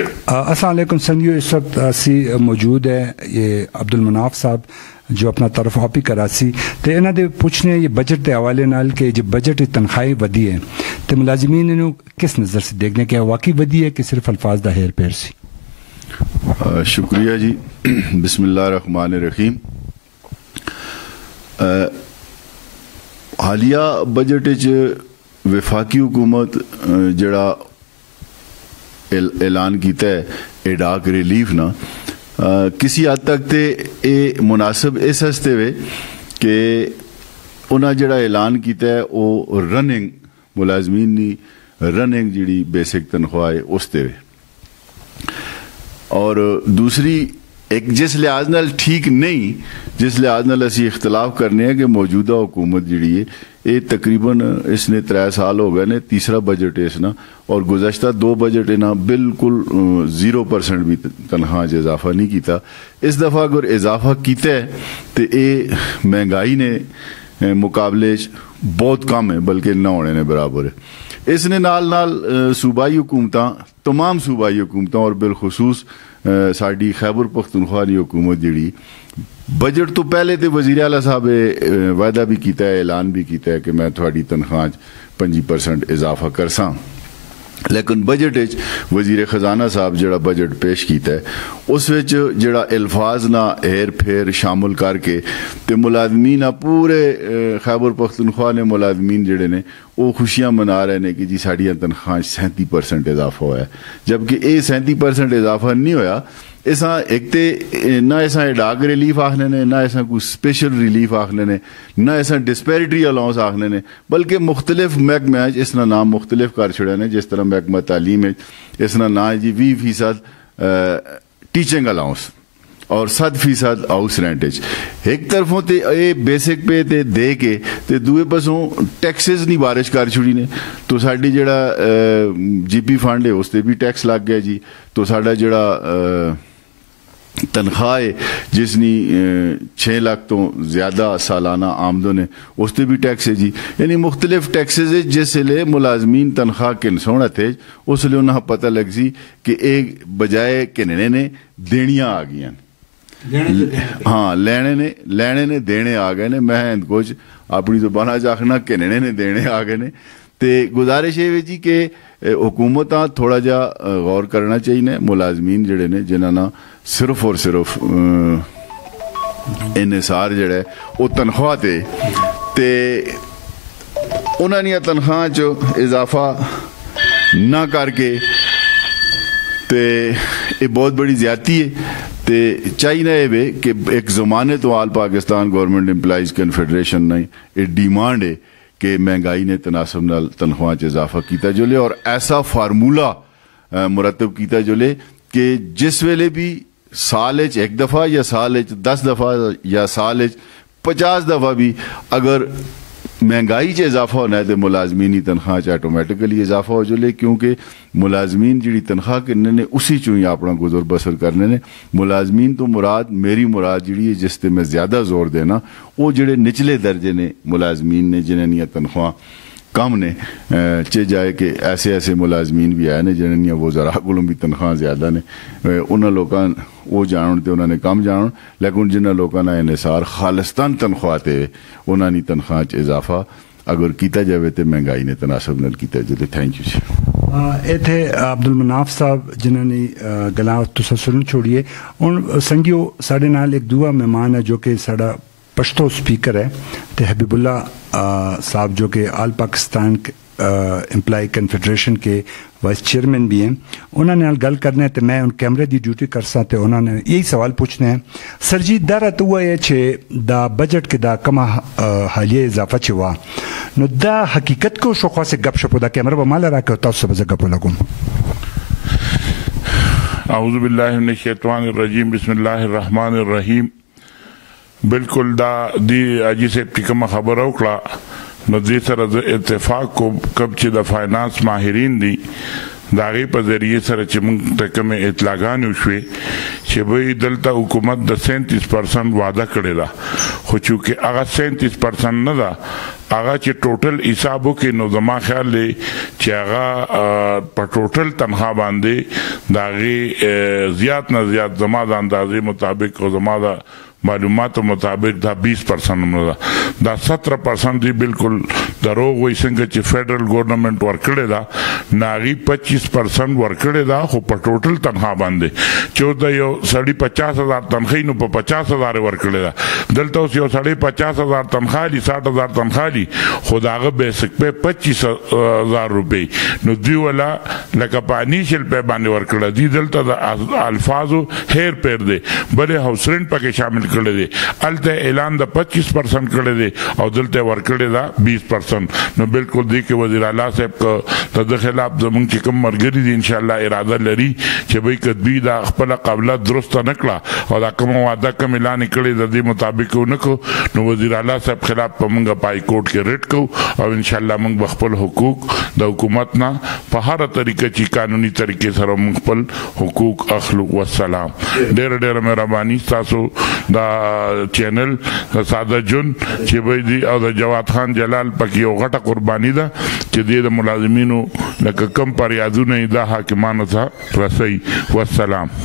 अस्सलाम वालेकुम संगियो, इस वक्त असी मौजूद है ये अब्दुल मनाफ साहब जो अपना तरफ आपी करासी तो इन्हों के पुछने ये बजट के हवाले नाल कि जो बजट की तनख्वाही वधी है तो मुलाजमीन इन्हों किस नज़र से देखने क्या वाकई वधी है कि सिर्फ अल्फाज का हेर फेर सी? शुक्रिया जी। बिस्मिल्लाहिर्रहमानिर्रहीम। हालिया बजट विफाकी हुकूमत जड़ा ऐलान किया है एडाक रिलीफ ना किसी हद तक तो ये मुनासिब इस हस्ते वे कि उन्हें जड़ा ऐलान किया है वो रनिंग मुलाजमीन की रनिंग जी बेसिक तनख्वाह है उस ते वे। और दूसरी एक जिस लिहाज नाल ठीक नहीं जिस लिहाज नाल असी इख्तलाफ करने हैं कि मौजूदा हुकूमत जी है ये तकरीबन इसने 3 साल हो गए ने, तीसरा बजट है इसना और गुज़श्ता 2 बजट इन्हें बिल्कुल 0% भी तनख्वाह इजाफा नहीं किया। इस दफ़ा अगर इजाफा किया है तो ये महंगाई ने मुकाबले बहुत कम है बल्कि ना होने ने बराबर है। इसने नाल नाल सूबाई हुकूमतां तमाम सूबाई हुकूमतां और बिलखसूस साड़ी खैबर पख्तूनख्वा की हुकूमत जी बजट तो पहले तो वज़ीर आला साहब वायदा भी किया है ऐलान भी किया है कि मैं थोड़ी तनख्वाह 25% इजाफा करसा, लेकिन बजट वज़ीर खजाना साहब जड़ा बजट पेश किया है उस जड़ा अल्फाज ना हेर फेर शामिल करके तो मुलाजमीन पूरे खैबर पख्तूनख्वा ने मुलाजमीन जड़े ने वो खुशियां मना रहे हैं कि जी साड़ियां तनख्वाह 37% इजाफा होया, जबकि ये 37% इजाफा नहीं होया। ऐसा एक तो ना ऐसा एडाक रिलीफ आखने ने, ना ऐसा कोई स्पेशल रिलीफ आखने ने, ना ऐसा डिस्पैरिटी अलाउंस आखने ने, बल्कि मुख्तलिफ महकमे इसना नाम मुख्तलिफ कर छड़े ने। जिस तरह महकमा तालीम है इसना ना है जी 20% टीचिंग अलाउंस और 7% हाउस रेंट। एक तरफों ते ये बेसिक पे ते दे के ते दूए पासों टैक्सेस नहीं बारिश कर छुड़ी ने, तो साड़ी जड़ा जीपी फंड है उस ते भी टैक्स लग गया जी। तो साड़ा जड़ा तनख्वाह है जिसनी 6 लाख तो ज्यादा सालाना आमदन है उस पर भी टैक्स है जी। यानी मुख्तलिफ टैक्सेज है जिसले मुलाजमीन तनख्वाह किनसोना थे उसलिए उन्हें पता लग सी कि एक बजाय किनने ने देनियां आ गई। हाँ लेने ने देने आ गए ने। मैं कुछ अपनी जुबान च आखना किनने ने देने आ गए ने। तो गुजारिश है जी कि हुकूमत थोड़ा जा गौर करना चाहिए मुलाजमीन जड़े ने जिन्होंने सिर्फ और सिर्फ इन्हिसार जड़ा है वो तनख्वाह ते उन्होंने तनख्वाह च इजाफा ना करके ते ये बहुत बड़ी ज्यादती है। तो चाहिए ये कि एक जमाने तो आल पाकिस्तान गवर्नमेंट एम्प्लॉइज कन्फेडरेशन ने ये डिमांड है कि महंगाई ने तनासब नाल तनख्वाह च इजाफा किया जोले और ऐसा फार्मूला मुरतब किया जोले कि जिस वेले भी साल एक दफ़ा या साल 10 दफ़ा या साल 50 दफ़ा भी अगर महंगाई च इजाफा होना है तो मुलाजमीन की तनख्वाह च ऑटोमैटिकली इजाफा हो जोले, क्योंकि मुलाजमीन जी तनख्वाह करने ने उसी चो ही अपना गुजर बसर करने ने। मुलाजमीन तो मुराद मेरी मुराद जी है जिस पर मैं ज्यादा जोर देना वो जड़े निचले दर्जे ने मुलाजमीन ने जिन्हें तनख्वाह कम ने चे जाए कि ऐसे ऐसे मुलाजमीन भी आए ने जिन्हें वो जरा कोलों भी तनख्वाह ज्यादा ने उन्होंने लोगों वो जान तो उन्होंने कम जान, लेकिन जिन्होंने लोगों ने इन्हिसार खालिस्तान तनख्वाह थे उन्होंने तनख्वाह च इजाफा अगर किया जाए तो महंगाई ने तनासब नाल किया जाए। थैंक यू जी। इतने अब्दुल मनाफ साहब जिन्होंने गला तुसा सुन छोड़िए हूँ संगियो साढ़े नाल एक दूआ मेहमान है जो कि साड़ा पश्तो स्पीकर है तो हबीबुल्ला साहब जो कि आल पाकिस्तान एम्प्लॉय कन्फेडरेशन के वाइस चेयरमैन भी हैं। उन्होंने गल करने तो मैं उन कैमरे की ड्यूटी कर सा तो उन्होंने यही सवाल पूछने हैं सर जी दर तो हुआ है दा बजट के दा कमा हालिया इजाफा हुआ नो दा हकीकत को शोखा से गप शप कैमरा बमाल रहा के होता उससे बजा गप लगूँ। आऊज़ु बिल्लाहि मिनश शैतानिर रजीम बिस्मिल्लाहिर रहीम। बिल्कुल दा दी अजी से कमा खबर उकड़ा नदी सर इतफाक को कब च द फाइनेंस माहिरीन दी दाغې په ذریعې سره چې موږ ته کومې اطلاعګانې وشوې چې به دلته حکومت د 37% وعده کړې ده خو چونکې هغه 37% نه ده هغه چې ټوټل حساب وکړي نو زما خیال دی چې هغه په ټوټل تنخوا باندې د هغې زیات نه زیات زما د اندازې مطابق او زما د معلوماتو مطابق دا 20% نه ده دا 17% دی بالکل دروغ وایي څنګه چې فیډرل ګورنمنټ ورکړې ده نه هغې 25% ورکړې ده خو په ټوټل تنخوا باندې چې اوس د یو سړي 50,000 تنخوا نو په 50,000 ورکړې ده دلته اوس یو سړی 50,000 تنخوا لري 60,000 تنخوا لري خو د هغه بیسک پې 25,000 روپۍ نو دوی ولا لکه په انیشل پې باندې ورکړه دي دلته د الفاظو هیر پیر دی بلې هاوس رینټ پکې شامل کړی دی هلته اعلان د 25% کړی دی او دلته ورکړی ده 20% نو بالکل دی کې وزیر اعلی صاحب که د خلاف زمونږ چې کوم ملګري دي انشاءالله اراده لري چې بهی که دوی دا خپله قبله درسته نه کړه او دا کومه وعده کوم اعلان یې کړی د دې مطابق ونه کړو نو وزیر اعلی صاحب خلاف به موږ په های کورټ کې ریټ کوو او انشاءالله موږ به خپل حقوق د حکومت نه په هره طریقه چې قانوني طریقې سره موږ خپل حقوق اخلو والسلام ډېره ډېره مهرباني ستاسو دا چینل ساده جون چې به دی او د جواد خان جلال پکې یو غټه قرباني ده چې د ملازمینو لکه کم پر یادونه دا حاکمانو ته رسي والسلام